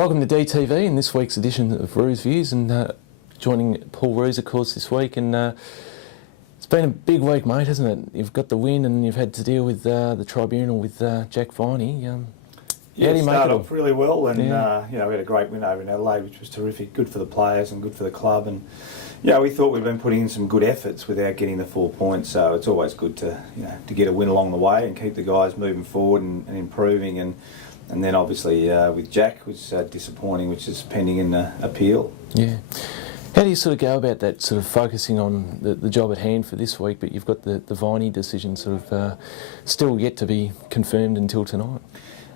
Welcome to DTV in this week's edition of Roos Views, and joining Paul Roos, of course, this week. And it's been a big week, mate, hasn't it? You've got the win, and you've had to deal with the tribunal with Jack Vahni. Yeah, how do you make started it off really well, and Yeah. we had a great win over in Adelaide, which was terrific. Good for the players and good for the club. And we thought we'd been putting in some good efforts without getting the 4 points. So it's always good to get a win along the way and keep the guys moving forward and improving. And then obviously with Jack was disappointing, which is pending in the appeal. Yeah. How do you sort of go about that, sort of focusing on the job at hand for this week, but you've got the Vahni decision sort of still yet to be confirmed until tonight?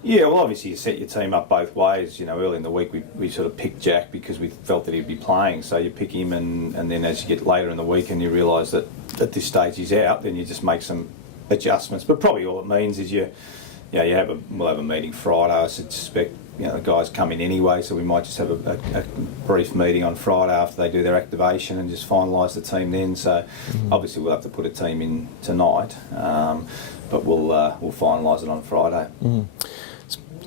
Yeah, well, obviously you set your team up both ways. Early in the week we sort of picked Jack because we felt that he'd be playing. So you pick him, and then as you get later in the week and you realise that at this stage he's out, then you just make some adjustments. But probably all it means is we'll have a meeting Friday. I suspect the guys come in anyway, so we might just have a brief meeting on Friday after they do their activation and just finalise the team then. So obviously we'll have to put a team in tonight, but we'll finalise it on Friday.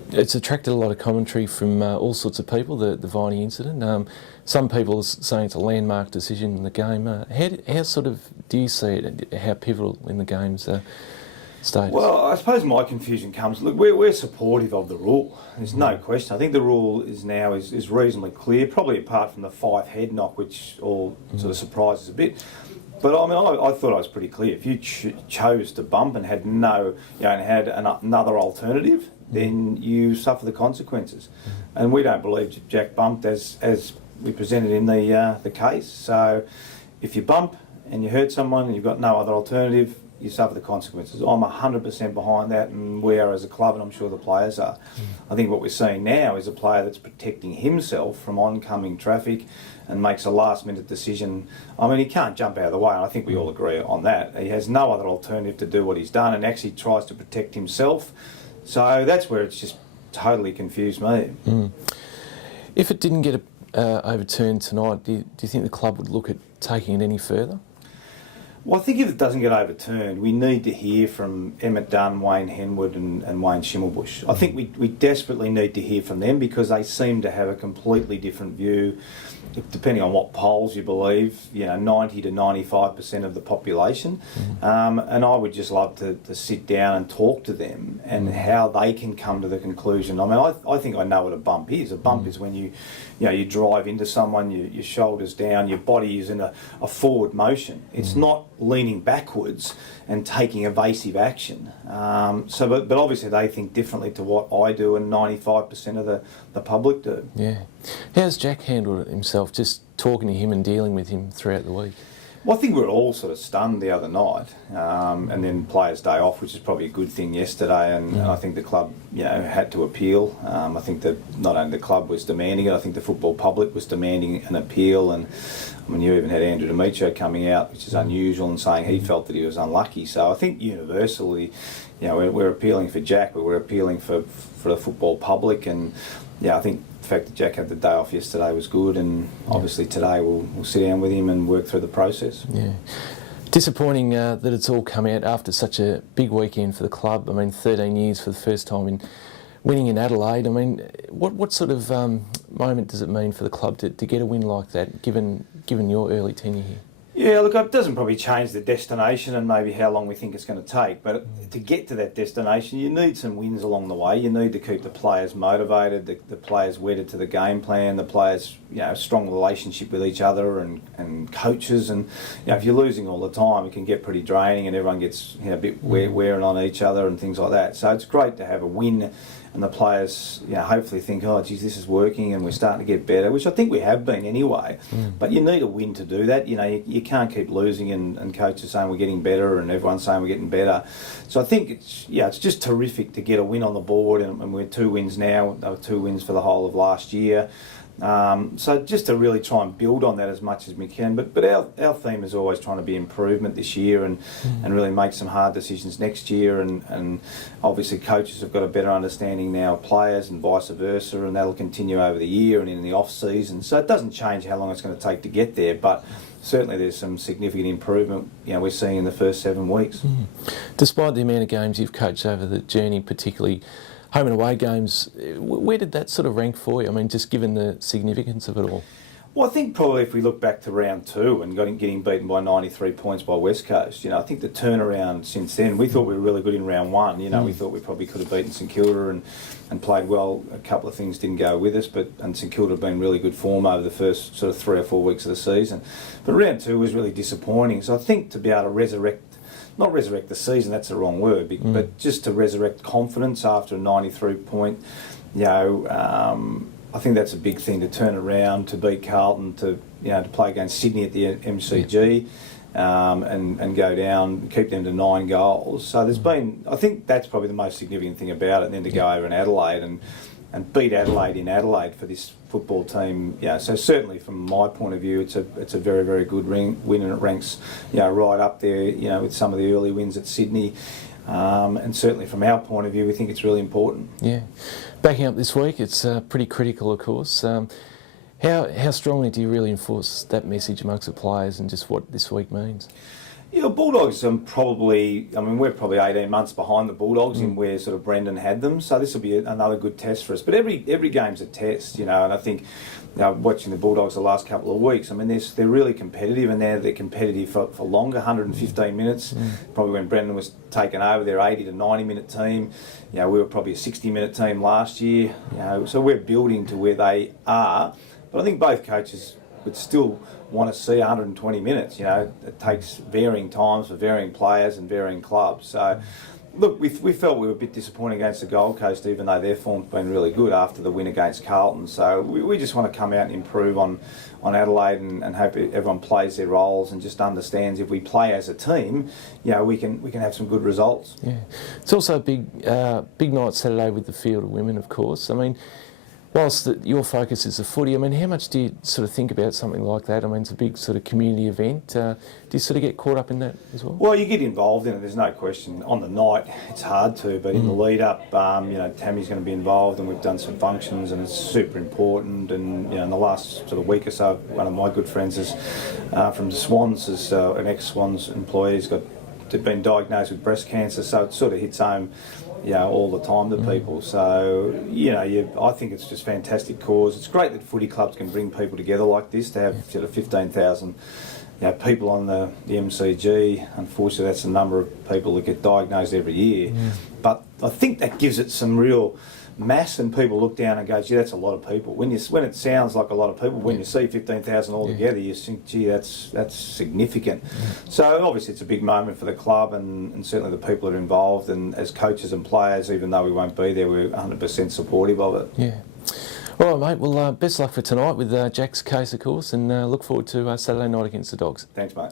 It's attracted a lot of commentary from all sorts of people, the Vahni incident. Some people are saying it's a landmark decision in the game. How sort of do you see it, how pivotal in the game's status? Well, I suppose my confusion comes, look, we're supportive of the rule. There's no question. I think the rule is reasonably clear, probably apart from the Fife head knock, which all sort of surprises a bit. But I mean, I thought I was pretty clear. If you chose to bump and had another alternative, then you suffer the consequences. And we don't believe Jack bumped as we presented in the case. So if you bump and you hurt someone and you've got no other alternative, you suffer the consequences. I'm 100% behind that, and we are as a club, and I'm sure the players are. I think what we're seeing now is a player that's protecting himself from oncoming traffic and makes a last-minute decision. I mean, he can't jump out of the way, and I think we all agree on that. He has no other alternative to do what he's done, and actually tries to protect himself. So that's where it's just totally confused me. If it didn't get overturned tonight, do you think the club would look at taking it any further? Well, I think if it doesn't get overturned, we need to hear from Emmett Dunn, Wayne Henwood and Wayne Schimmelbusch. I think we desperately need to hear from them because they seem to have a completely different view, depending on what polls you believe, 90 to 95% of the population. And I would just love to sit down and talk to them and how they can come to the conclusion. I mean, I think I know what a bump is. A bump is when you drive into someone, your shoulders down, your body is in a forward motion. It's not leaning backwards and taking evasive action. But obviously they think differently to what I do and 95% of the public do. Yeah. How's Jack handled it himself, just talking to him and dealing with him throughout the week? Well, I think we were all sort of stunned the other night, and then players' day off, which is probably a good thing yesterday, and I think the club, had to appeal. I think that not only the club was demanding it, I think the football public was demanding an appeal, and I mean, you even had Andrew Demetrio coming out, which is unusual, and saying he felt that he was unlucky. So I think universally, we're appealing for Jack, but we're appealing for the football public, and I think the fact that Jack had the day off yesterday was good, and obviously today we'll sit down with him and work through the process. Yeah. Disappointing that it's all come out after such a big weekend for the club. I mean, 13 years for the first time in winning in Adelaide. I mean, what sort of moment does it mean for the club to get a win like that, given your early tenure here? Yeah, look, it doesn't probably change the destination and maybe how long we think it's going to take, but to get to that destination, you need some wins along the way. You need to keep the players motivated, the players wedded to the game plan, the players, a strong relationship with each other and coaches. And if you're losing all the time, it can get pretty draining, and everyone gets a bit wearing on each other and things like that. So it's great to have a win, and the players, hopefully think, oh, geez, this is working and we're starting to get better, which I think we have been anyway. But you need a win to do that. You can't keep losing and coaches saying we're getting better and everyone's saying we're getting better. So I think it's just terrific to get a win on the board, and we're 2 wins now. There were 2 wins for the whole of last year. So just to really try and build on that as much as we can. But our theme is always trying to be improvement this year and really make some hard decisions next year. And obviously coaches have got a better understanding now of players and vice versa, and that'll continue over the year and in the off-season. So it doesn't change how long it's going to take to get there, but certainly there's some significant improvement we're seeing in the first 7 weeks. Despite the amount of games you've coached over the journey, particularly home and away games. Where did that sort of rank for you? I mean, just given the significance of it all. Well, I think probably if we look back to round 2 and getting beaten by 93 points by West Coast, I think the turnaround since then, we thought we were really good in round 1. We thought we probably could have beaten St Kilda and played well. A couple of things didn't go with us, and St Kilda have been really good form over the first sort of 3 or 4 weeks of the season. But round 2 was really disappointing. So I think to be able to not resurrect the season, that's the wrong word, but just to resurrect confidence after a 93 point, I think that's a big thing, to turn around, to beat Carlton, to play against Sydney at the MCG, and go down, keep them to 9 goals. So I think that's probably the most significant thing about it. And then to go over in Adelaide and beat Adelaide in Adelaide for this football team. So certainly from my point of view, it's a very, very good win, and it ranks right up there with some of the early wins at Sydney. And certainly from our point of view, we think it's really important. Yeah. Backing up this week, it's pretty critical, of course. How strongly do you really enforce that message amongst the players and just what this week means? Bulldogs we're probably 18 months behind the Bulldogs in where sort of Brendan had them, so this will be another good test for us. But every game's a test, and I think watching the Bulldogs the last couple of weeks, they're really competitive, and they're competitive for longer, 115 minutes. Probably when Brendan was taken over, they're 80 to 90 minute team. We were probably a 60 minute team last year. So we're building to where they are. But I think both coaches would still want to see 120 minutes. It takes varying times for varying players and varying clubs. So, look, we felt we were a bit disappointed against the Gold Coast, even though their form's been really good after the win against Carlton. So we just want to come out and improve on Adelaide and hope everyone plays their roles and just understands if we play as a team, we can have some good results. Yeah, it's also a big night Saturday with the field of women, of course. Whilst your focus is the footy, how much do you sort of think about something like that? It's a big sort of community event. Do you sort of get caught up in that as well? Well, you get involved in it, there's no question. On the night, it's hard to, but in the lead up, Tammy's going to be involved, and we've done some functions, and it's super important. And, in the last sort of week or so, one of my good friends is from the Swans, is an ex-Swans employee, has been diagnosed with breast cancer, so it sort of hits home all the time to people. So, I think it's just fantastic cause. It's great that footy clubs can bring people together like this, to have sort of 15,000 people on the MCG. Unfortunately, that's the number of people that get diagnosed every year. But I think that gives it some real mass, and people look down and go, gee, that's a lot of people. When it sounds like a lot of people, when you see 15,000 altogether, you think, gee, that's significant. So obviously it's a big moment for the club, and certainly the people that are involved, and as coaches and players, even though we won't be there, we're 100% supportive of it. Yeah. All right, mate. Well, best luck for tonight with Jack's case, of course, and look forward to Saturday night against the Dogs. Thanks, mate.